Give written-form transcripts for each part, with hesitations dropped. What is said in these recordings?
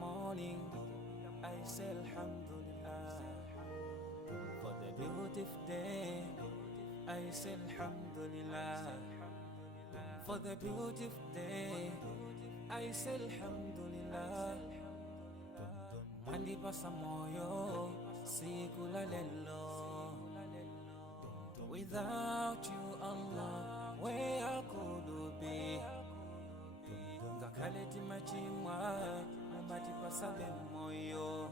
morning, I say Alhamdulillah. For the beautiful day, I say Alhamdulillah. For the beautiful day, I say Alhamdulillah. Mandipasa moyo siku la lelo. Without you, Allah, where could be? Ngakaleti machimwa, mandipasa moyo.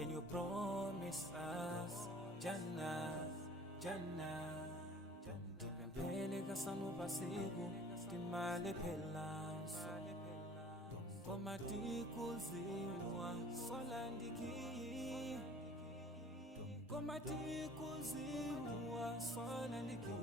And you promise us Jannah, Jannah. Tipempele kasanu pasiku, timale pelanso. Komati kuziwa solandiki. Komati kuziwa solandiki.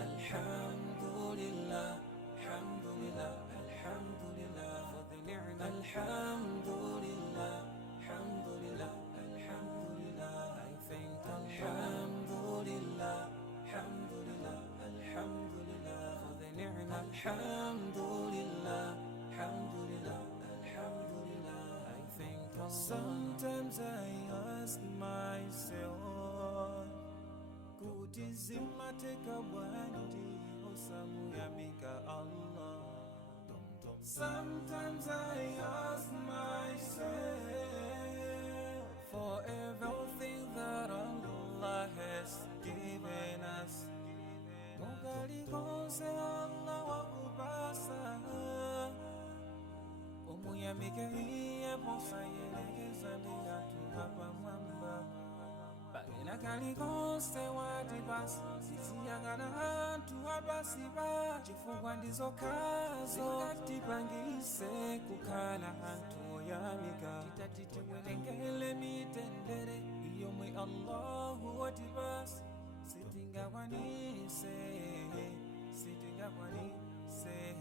Alhamdulillah, alhamdulillah, alhamdulillah for the ni'mah. Alhamdulillah, alhamdulillah, alhamdulillah. I thank Alhamdulillah, alhamdulillah, alhamdulillah for the ni'mah. Alhamdulillah, alhamdulillah, alhamdulillah. I thank Allah. Sometimes I ask myself, kutizima teka bwanji osamu yamika Allah. Sometimes I ask myself for everything that Allah has given us. Mugali kose Allah wa kubasa. Omuyamike hiye posa yelekeza miyatu hapa mwamba. Bagina kali kose wadibasi sisiyangana hantu abasiba. Chifungwa ndizo kazo katipangise kukana hantu yamika. Titatiti mwelengele mitendere iyo mwe Allahu wadibasi. Sitinga wanise, sitinga wanise.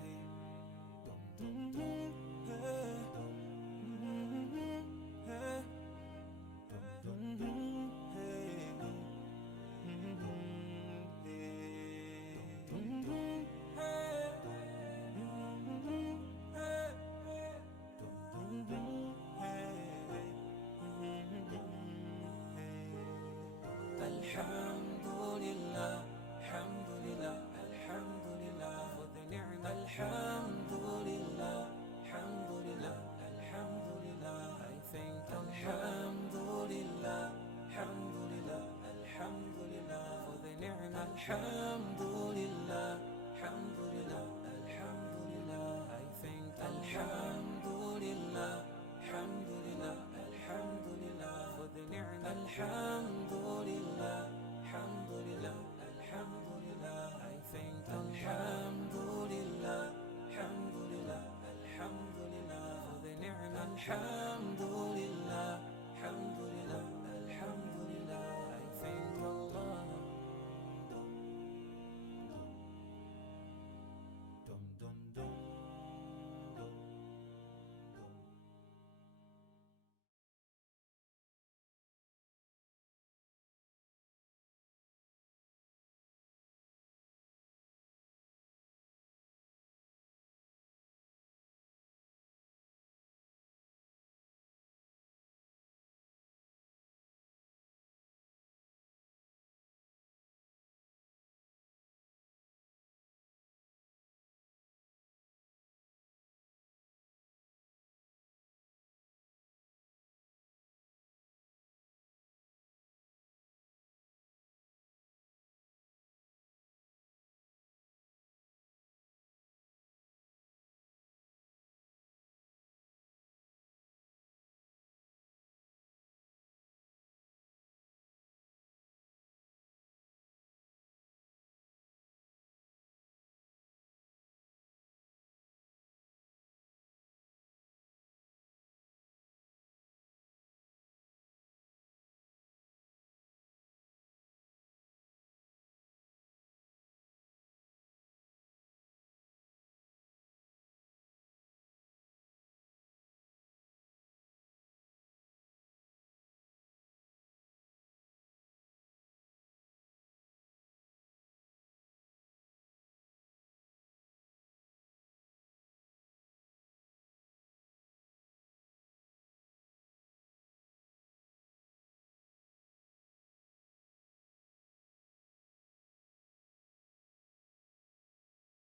Alhamdulillah, alhamdulillah, alhamdulillah for the ni'mah. Alhamdulillah, alhamdulillah, alhamdulillah. I thank Alhamdulillah, alhamdulillah, alhamdulillah for the ni'mah. Alhamdulillah, alhamdulillah, alhamdulillah. I thank Alhamdulillah, alhamdulillah, alhamdulillah for the ni'mah. Alhamdulillah, alhamdulillah, alhamdulillah. I thank Alhamdulillah, alhamdulillah, alhamdulillah for the ni'mah.